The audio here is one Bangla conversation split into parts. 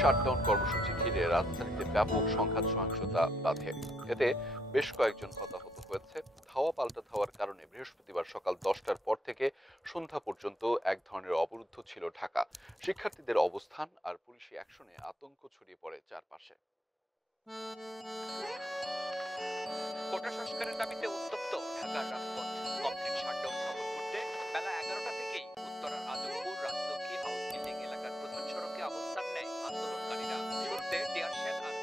শাটডাউন কর্মসূচি ঘিরে রাজধানীতে ব্যাপক সংঘাত সহিংসতা বাধে। এতে বেশ কয়েকজন হতাহত হয়েছে। ধাওয়া পাল্টা ধাওয়ার কারণে বৃহস্পতিবার সকাল 10টার পর থেকে সন্ধ্যা পর্যন্ত এক ধরনের অবরুদ্ধ ছিল ঢাকা। শিক্ষার্থীদের অবস্থান আর পুলিশি অ্যাকশনে আতঙ্ক ছড়িয়ে পড়ে চারপাশে। কোটা সংস্কারের দাবিতে উত্তপ্ত ঢাকার রাজপথ। কমপ্লিট শাটডাউন সফল করতে বেলা 11টা থেকেই উত্তরার আজমপুর, রাজলক্ষ্মী, হাউস বিল্ডিং এলাকার প্রধান সড়কে অবস্থান নেয় আন্দোলনকারীরা। শুরুতে টিয়ার শেল আর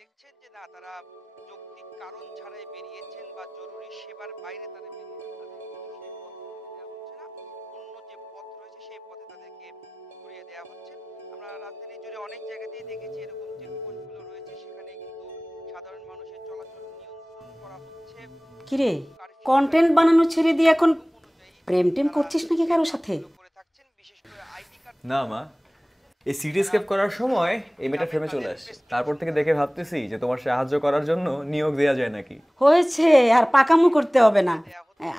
দেখছেন যে না, তারা যৌক্তিক কারণ ছাড়াই বেরিয়েছেন বা জরুরি সেবার বাইরে তারা বেরিয়েছেন, অন্য যে পথ রয়েছে সেই পথে তাদেরকে ঘুরিয়ে দেওয়া হচ্ছে। আমরা রাজধানী জুড়ে অনেক জায়গাতেই দেখেছি এরকম যে পোস্টগুলো রয়েছে, সেখানে কিন্তু সাধারণ মানুষের চলাচল নিয়ন্ত্রণ করা হচ্ছে। কিরে, কন্টেন্ট বানানো ছেড়ে দিয়ে এখন প্রেম টেম করছিস নাকি কারোর সাথে? না মা, এই সিটি স্কেপ করার সময় এই মেয়েটা ফ্রেমে চলে আসছে। তারপর থেকে দেখে ভাবতেছি যে তোমার সাহায্য করার জন্য নিয়োগ দেওয়া যায় নাকি। হয়েছে, আর পাকামো করতে হবে না।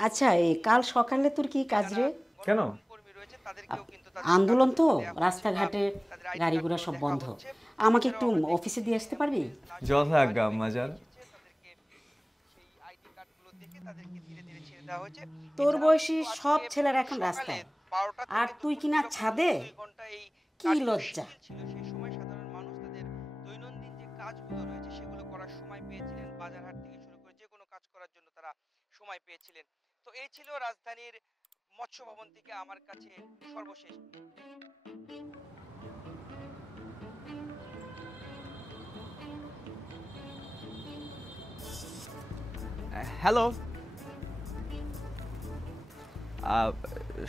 আচ্ছা, এই কাল সকালে তোর কি কাজ রে? কেন? আন্দোলন তো, রাস্তাঘাটে গাড়ি ঘোড়া সব বন্ধ। আমাকে একটু অফিসে দিয়ে আসতে পারবি? যথা আজ্ঞা আম্মাজান। তোর বয়সী সব ছেলেরা এখন রাস্তায়, আর তুই কিনা ছাদে? কি লজ্জা! সেই সময় সাধারণ মানুষ তাদের দৈনন্দিন যে কাজগুলো রয়েছে সেগুলো করার সময় পেয়েছিলেন। বাজারহাট থেকে শুরু করে যে কোনো কাজ করার জন্য তারা সময় পেয়েছিলেন। তো এই ছিল রাজধানীর মৎস্য ভবন থেকে আমার কাছে সর্বশেষ। হ্যালো,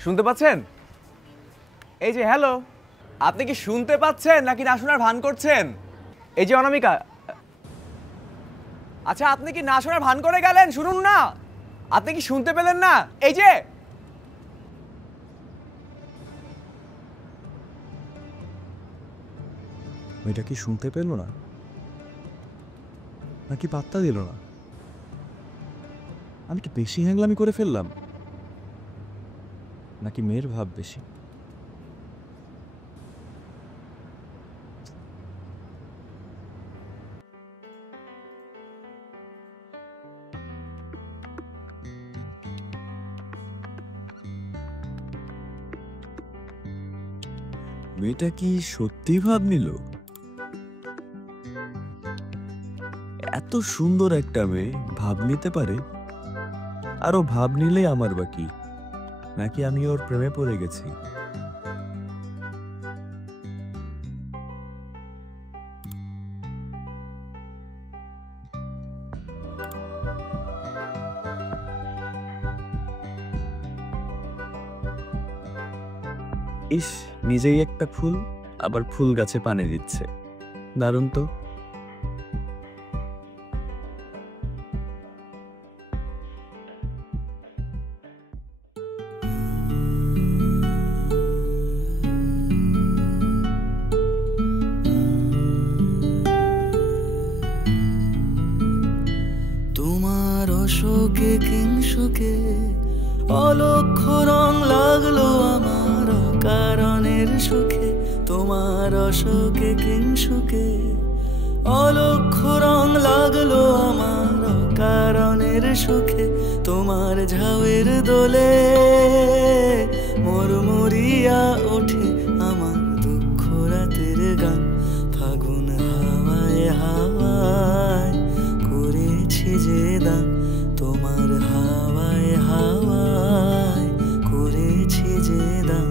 শুনতে পাচ্ছেন? এই যে হ্যালো, আপনি কি শুনতে পাচ্ছেন নাকি না শোনার ভান করছেন? এই যে অনামিকা, আচ্ছা আপনি কি না শোনার ভান করে গেলেন? শুনুন না, আপনি কি শুনতে পেলেন না? এই যে মেয়েটা কি শুনতে পেল না নাকি পাত্তা দিল না? আমি কি বেশি হ্যাংলামি করে ফেললাম নাকি মেয়ের ভাব বেশি? মেয়েটা কি সত্যি ভাব নিল? এত সুন্দর একটা মেয়ে ভাব নিতে পারে? আরো ভাব নিলে আমার বাকি, নাকি আমি ওর প্রেমে পড়ে গেছি? ইস, নিজেই একটা ফুল, আবার ফুল গাছে পানি দিচ্ছে। দারুণ তো। তোমার অশোকে কিংশোকে অলক্ষ্য রং লাগলো আমার কারণের সুখে। তোমার অশোকে কিংশোকে অলক্ষ্য রং লাগলো আমার কারণের সুখে। তোমার ঝাউয়ের দোলে মরমরিয়া ওঠে আমার দুঃখ রাতের গান। ফাগুন হাওয়ায় হাওয়ায় করেছি যে দান, তোমার হাওয়ায় হাওয়ায় করেছি যে দান।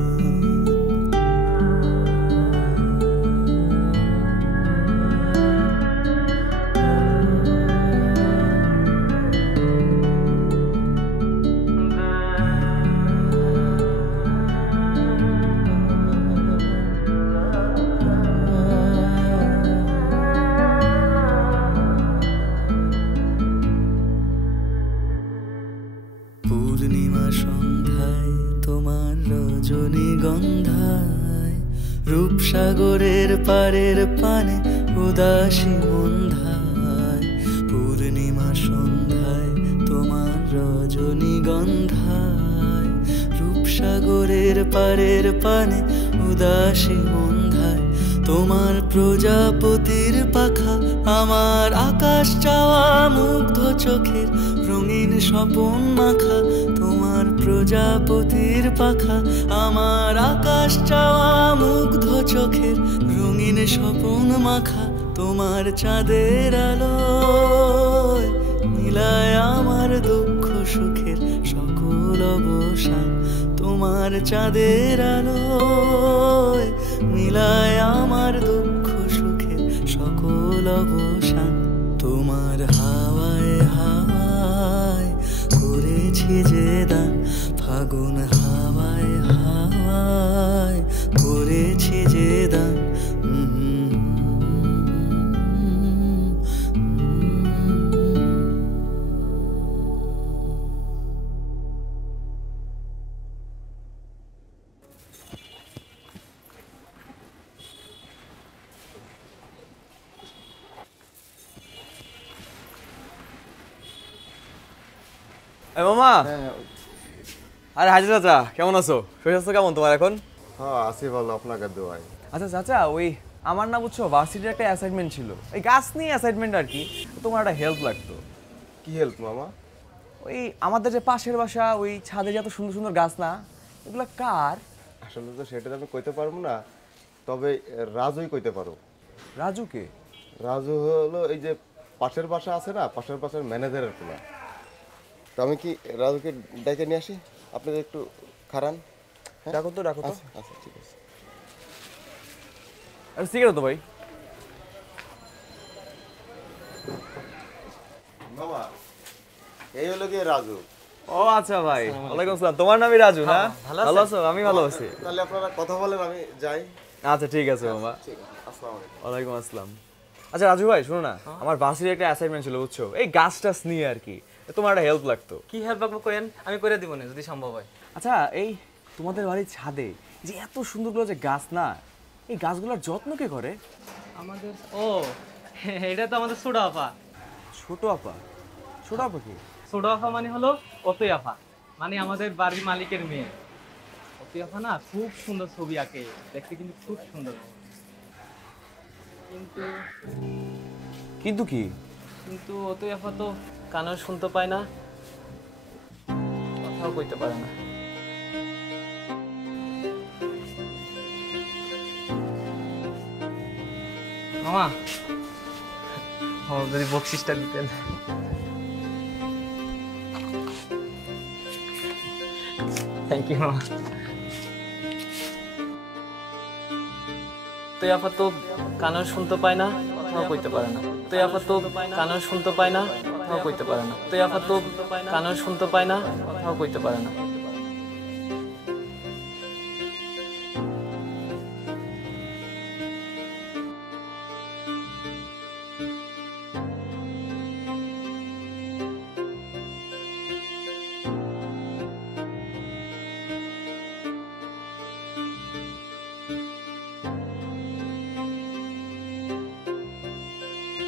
পারের পানে উদাসী মন্ধায়, পূর্ণিমা সন্ধ্যায় তোমার রজনীগন্ধায়, রূপসাগরের পারের পানে উদাসী মন্ধায় তোমার প্রজাপতির পাখা, আমার আকাশ চাওয়া মুগ্ধ চোখের রঙিন স্বপন মাখা, তোমার প্রজাপতির পাখা, আমার আকাশ চাওয়া মুগ্ধ চোখের রঙিন স্বপন মাখা, তোমার চাঁদের আলোয় মিলায় আমার দুঃখ সুখের সকল অবসান, তোমার চাঁদের আলোয় মিলায় আমার দুঃখ সুখের সকল অবসান, তোমার হাওয়ায় হাওয়ায় করেছি যে দান, ফাগুন হাওয়ায় হাওয়ায় করেছি যে দান। মামা, আরে হাজির চাচা, কেমন আছো? শরীর স্বাস্থ্য কেমন তোমার এখন? হ্যাঁ আছি ভালো, আপনাকে দোয়াই। আচ্ছা চাচা, ওই আমার না বুঝছো ভার্সিটির একটা অ্যাসাইনমেন্ট ছিল, এই গাছ নিয়ে অ্যাসাইনমেন্ট আর কি। তোমার একটা হেল্প লাগতো। কি হেল্প মামা? ওই আমাদের যে পাশের বাসা, ওই ছাদে যে এত সুন্দর সুন্দর গাছ না, এগুলো কার? আসলে তো সেটা আমি কইতে পারবো না, তবে রাজুই কইতে পারো। রাজুকে? রাজু হলো এই যে পাশের বাসা আছে না, পাশের বাসার ম্যানেজারের পোলা। তো আমি কি রাজুকে ডেকে নিয়ে আসি? আপনি একটু খারান। ডাকো তো, ডাকো তো। আচ্ছা ঠিক আছে। আরে সিগারেট তো ভাই। মামা এই হলো কি রাজু। ও আচ্ছা ভাই, ওয়ালাইকুম আসসালাম। তোমার নামই রাজু না? ভালো আছো? আমি ভালো আছি। তাহলে আপনারা কথা বলেন, আমি যাই। আচ্ছা ঠিক আছে মামা। ঠিক আছে, আসসালামু আলাইকুম। ওয়ালাইকুম আসসালাম। আচ্ছা রাজু ভাই শোনো না, আমার ভার্সিটির একটা অ্যাসাইনমেন্ট ছিল বুঝছো, এই গাছ টাছ নিয়ে আর কি। তোমার একটা হেল্প লাগতো। কি হেল্প লাগবে করেন, আমি করে দিব না যদি সম্ভব হয়। আচ্ছা এই তোমাদের বাড়ির ছাদে যে এত সুন্দরগুলো যে গাছ না, এই গাছগুলোর যত্ন কে করে? আমাদের এটা তো আমাদের ছোট আপা। ছোট আপা? ছোট আপা কি? ছোট আপা মানে হলো অতই আপা, মানে আমাদের বাড়ির মালিকের মেয়ে। অতই আপা না খুব সুন্দর ছবি আঁকে, দেখতে কিন্তু খুব সুন্দর। কিন্তু কিন্তু কি? কিন্তু অতই আপা তো কানও শুনতে পায় না, কথাও কইতে পারে না। মামা আমার যদি বকশিসটা দিতেন। থ্যাংক ইউ মামা। তুই আপা তো কানও শুনতে পায় না, কথাও কইতে পারে না। তুই আপা তো কানও শুনতে পায় না, কথাও কইতে পারে না। তুই আপা তো কানও শুনতে পায় না, কথাও কইতে পারে না।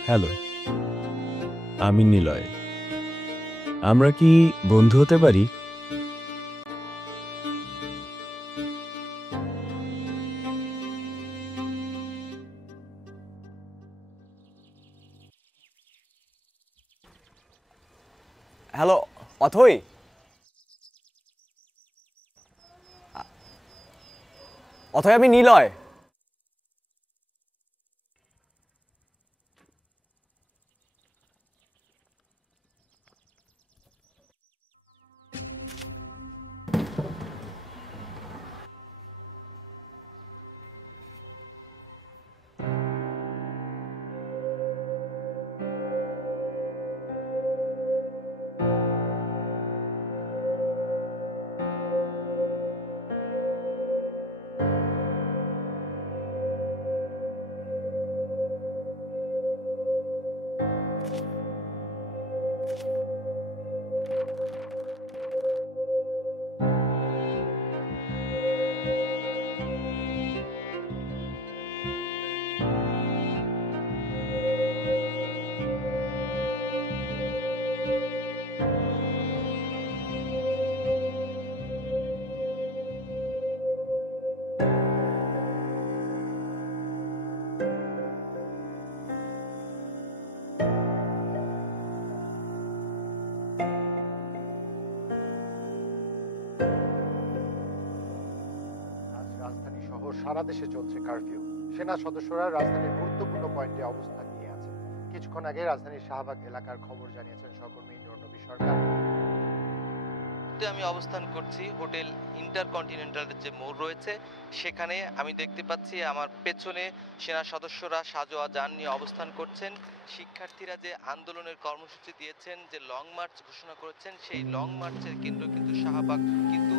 হ্যালো, আমি নিলয়। আমরা কি বন্ধু হতে পারি? হ্যালো অথই। অথই আমি নিলয়। সারা দেশে চলছে কারফিউ। সেনা সদস্যরা রাজধানীর গুরুত্বপূর্ণ পয়েন্টে অবস্থান নিয়ে আছে। কিছুক্ষণ আগে রাজধানীর শাহবাগ এলাকার খবর জানিয়েছেন সহকর্মী নবী সরকার। আমি অবস্থান করছি হোটেল ইন্টারকন্টিনেন্টালের যে মোড় রয়েছে সেখানে। আমি দেখতে পাচ্ছি আমার পেছনে সেনা সদস্যরা সাজোয়া যান নিয়ে অবস্থান করছেন। শিক্ষার্থীরা যে আন্দোলনের কর্মসূচি দিয়েছেন, যে লং মার্চ ঘোষণা করেছেন, সেই লং মার্চের কেন্দ্র কিন্তু শাহবাগ। কিন্তু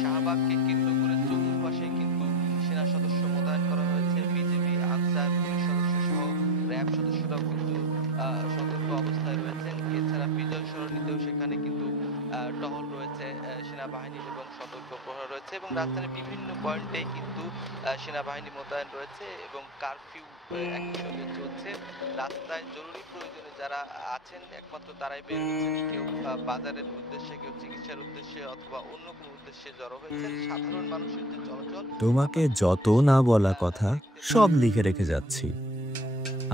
শাহবাগকে কেন্দ্র করে চতুর্পাশে কিন্তু সেনা সদস্য মোতায়েন করা হয়েছে। বিজিবি, আনসার, পুলিশ সদস্য সহ র্যাব সদস্যরাও কিন্তু সতর্ক অবস্থায় রয়েছেন। এছাড়া বিজয় সরণিতেও সেখানে কিন্তু টহল রয়েছে সেনাবাহিনীর এবং সতর্ক প্রহরা রয়েছে, এবং রাজধানীর বিভিন্ন পয়েন্টেই কিন্তু সেনাবাহিনী মোতায়েন রয়েছে এবং কারফিউ একই সঙ্গে চলছে। রাস্তায় জরুরি প্রয়োজনে যারা আছেন একমাত্র তারাই বের হচ্ছেন। কেউ বাজারের উদ্দেশ্যে, কেউ চিকিৎসার উদ্দেশ্যে অথবা অন্য কোনো উদ্দেশ্যে জড়ো হয়েছেন। সাধারণ মানুষের যে চলাচল, তোমাকে যত না বলা কথা সব লিখে রেখে যাচ্ছি।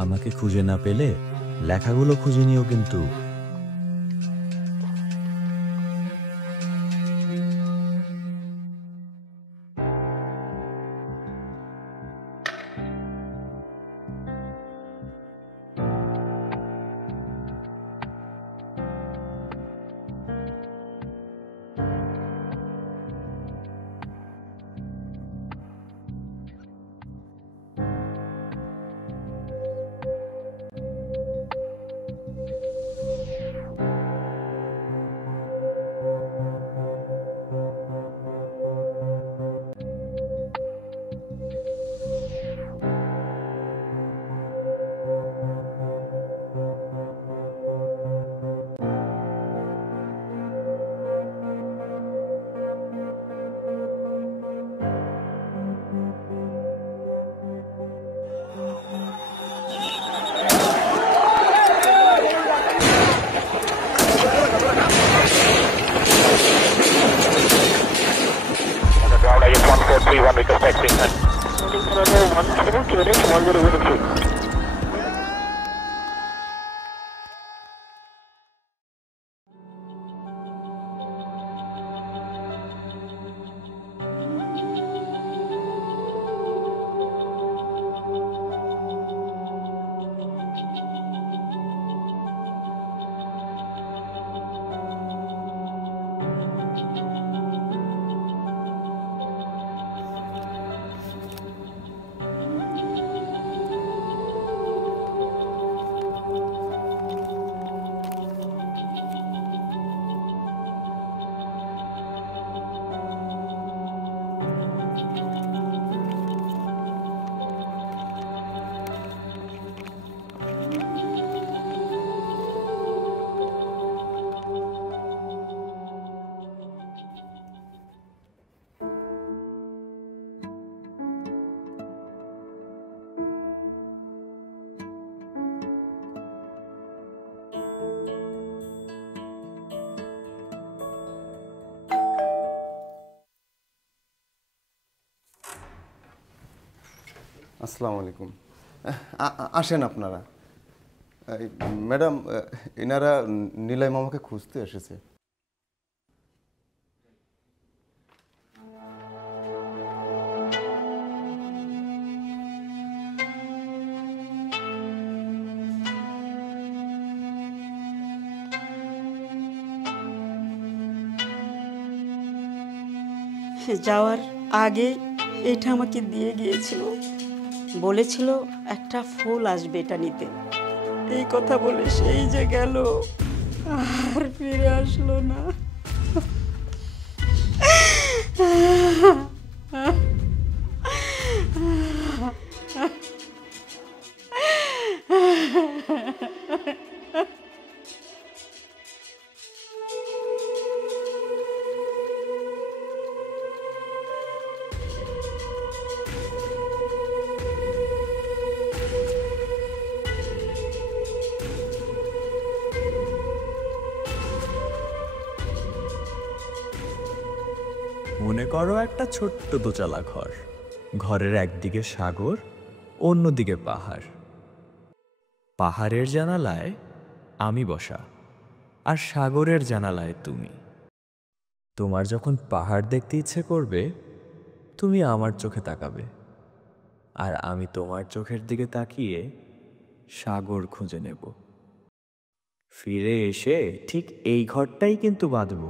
আমাকে খুঁজে না পেলে লেখাগুলো খুঁজে নিও কিন্তু। আসসালামু আলাইকুম। আসেন আপনারা। ম্যাডাম, এনারা নিলয় মামাকে খুঁজতে এসেছে। যাওয়ার আগে এটা আমাকে দিয়ে গিয়েছিল, বলেছিল একটা ফুল আসবে এটা নিতে। এই কথা বলে সেই যে গেল, আর ফিরে আসলো না। মনে করো একটা ছোট্ট দোচালা ঘর। ঘরের একদিকে সাগর, অন্যদিকে পাহাড়। পাহাড়ের জানালায় আমি বসা, আর সাগরের জানালায় তুমি। তোমার যখন পাহাড় দেখতে ইচ্ছে করবে তুমি আমার চোখে তাকাবে, আর আমি তোমার চোখের দিকে তাকিয়ে সাগর খুঁজে নেব। ফিরে এসে ঠিক এই ঘরটাই কিন্তু বাঁধব।